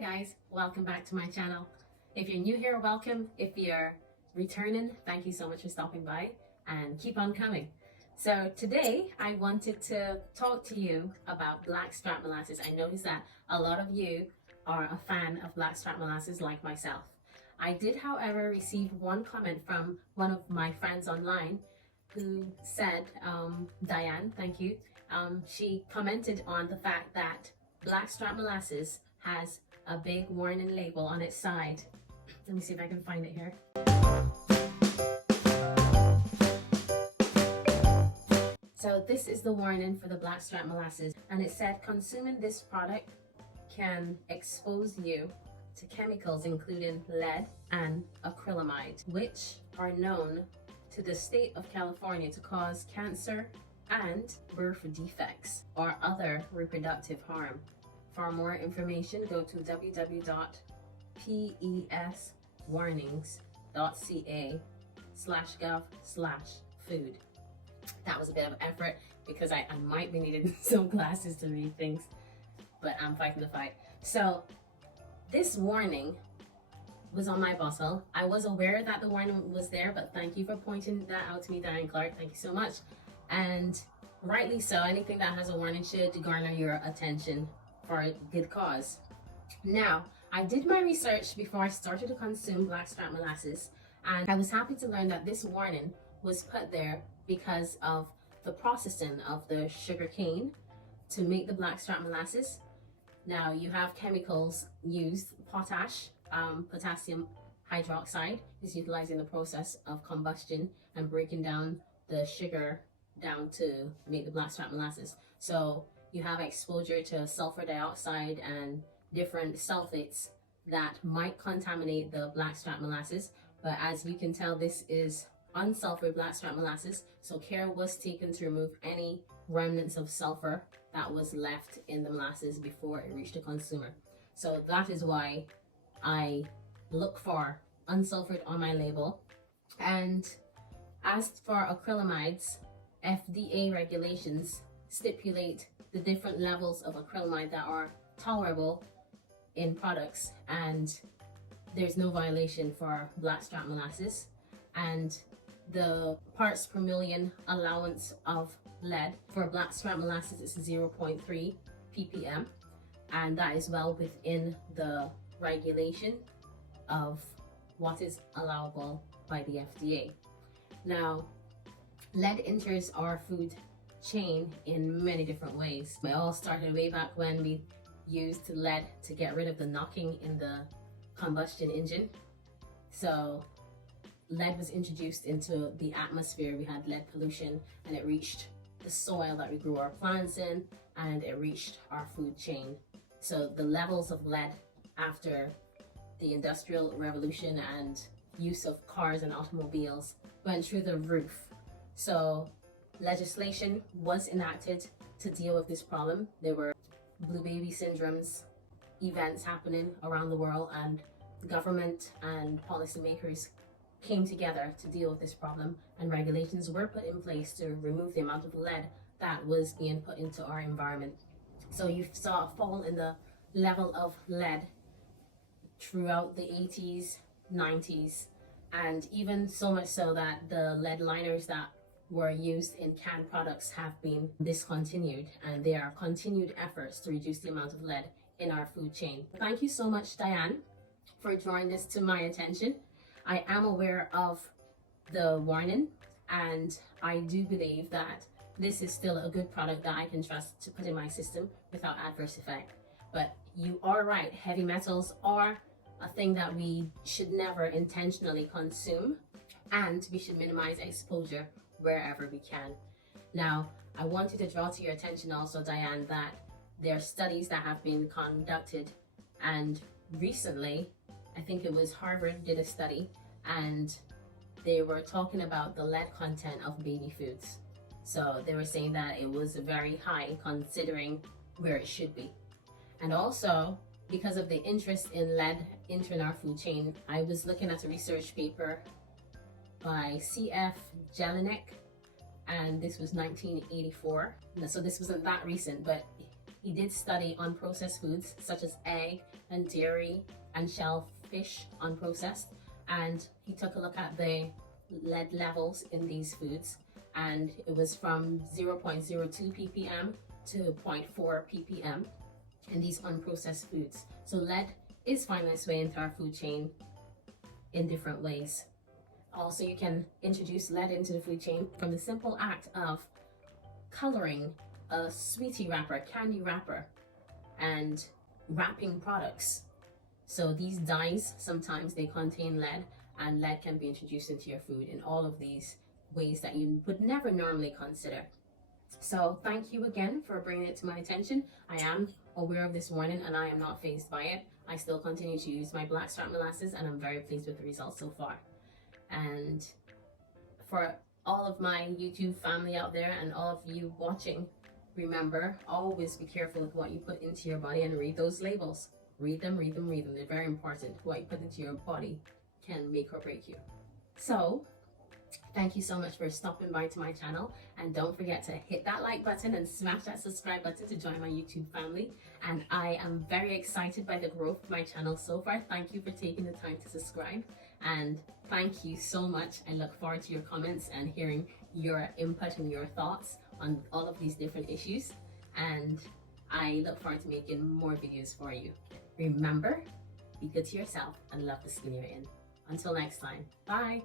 guys, welcome back to my channel. If you're new here, welcome. If you're returning, thank you so much for stopping by and keep on coming. So today I wanted to talk to you about Black Strap Molasses. I noticed that a lot of you are a fan of Black Strap Molasses like myself. I did, however, receive one comment from one of my friends online who said, Diane, thank you. She commented on the fact that Black Strap Molasses has a big warning label on its side. Let me see if I can find it here. So this is the warning for the Black Strap Molasses, and it said consuming this product can expose you to chemicals including lead and acrylamide, which are known to the state of California to cause cancer and birth defects or other reproductive harm. For more information, go to www.peswarnings.ca/gov/food. That was a bit of effort because I might be needing some glasses to read things, but I'm fighting the fight. So this warning was on my bottle. I was aware that the warning was there, but thank you for pointing that out to me, Diane Clark. Thank you so much. And rightly so, anything that has a warning should garner your attention for a good cause. Now, I did my research before I started to consume Black Strap Molasses, and I was happy to learn that this warning was put there because of the processing of the sugar cane to make the Black Strap Molasses. Now, you have chemicals used. Potassium hydroxide is utilized in the process of combustion and breaking down the sugar down to make the Black Strap Molasses. So you have exposure to sulfur dioxide and different sulfates that might contaminate the Black Strap Molasses. But as you can tell, this is unsulfured Black Strap Molasses, so care was taken to remove any remnants of sulfur that was left in the molasses before it reached the consumer. So that is why I look for unsulfured on my label. And as for acrylamides, FDA regulations stipulate the different levels of acrylamide that are tolerable in products, and there's no violation for Black Strap Molasses. And the parts per million allowance of lead for Black Strap Molasses is 0.3 ppm, and that is well within the regulation of what is allowable by the FDA. Now, lead enters our food chain in many different ways. It all started way back when we used lead to get rid of the knocking in the combustion engine. So lead was introduced into the atmosphere. We had lead pollution, and it reached the soil that we grew our plants in, and it reached our food chain. So the levels of lead after the Industrial Revolution and use of cars and automobiles went through the roof. So legislation was enacted to deal with this problem. There were blue baby syndromes events happening around the world, and government and policymakers came together to deal with this problem, and regulations were put in place to remove the amount of lead that was being put into our environment. So you saw a fall in the level of lead throughout the 80s, 90s, and even so much so that the lead liners that were used in canned products have been discontinued, and there are continued efforts to reduce the amount of lead in our food chain. Thank you so much, Diane, for drawing this to my attention. I am aware of the warning, and I do believe that this is still a good product that I can trust to put in my system without adverse effect. But you are right, heavy metals are a thing that we should never intentionally consume, and we should minimize exposure wherever we can. Now, I wanted to draw to your attention also, Diane, that there are studies that have been conducted, and recently, I think it was Harvard did a study, and they were talking about the lead content of baby foods. So they were saying that it was very high considering where it should be. And also, because of the interest in lead entering our food chain, I was looking at a research paper by C.F. Jelinek, and this was 1984. So this wasn't that recent, but he did study unprocessed foods such as egg, and dairy and shellfish unprocessed, and he took a look at the lead levels in these foods, and it was from 0.02 ppm to zero 0.4 ppm in these unprocessed foods. So lead is finding its way into our food chain in different ways. Also, you can introduce lead into the food chain from the simple act of coloring a sweetie wrapper, candy wrapper, and wrapping products. So these dyes, sometimes they contain lead, and lead can be introduced into your food in all of these ways that you would never normally consider. So thank you again for bringing it to my attention. I am aware of this warning and I am not fazed by it. I still continue to use my Black Strap Molasses and I'm very pleased with the results so far. And for all of my YouTube family out there and all of you watching, remember, always be careful with what you put into your body and read those labels. Read them, read them, read them. They're very important. What you put into your body can make or break you. So thank you so much for stopping by to my channel, and don't forget to hit that like button and smash that subscribe button to join my YouTube family. And I am very excited by the growth of my channel so far. Thank you for taking the time to subscribe, and thank you so much. I look forward to your comments and hearing your input and your thoughts on all of these different issues, and I look forward to making more videos for you. Remember, be good to yourself and love the skin you're in. Until next time, bye.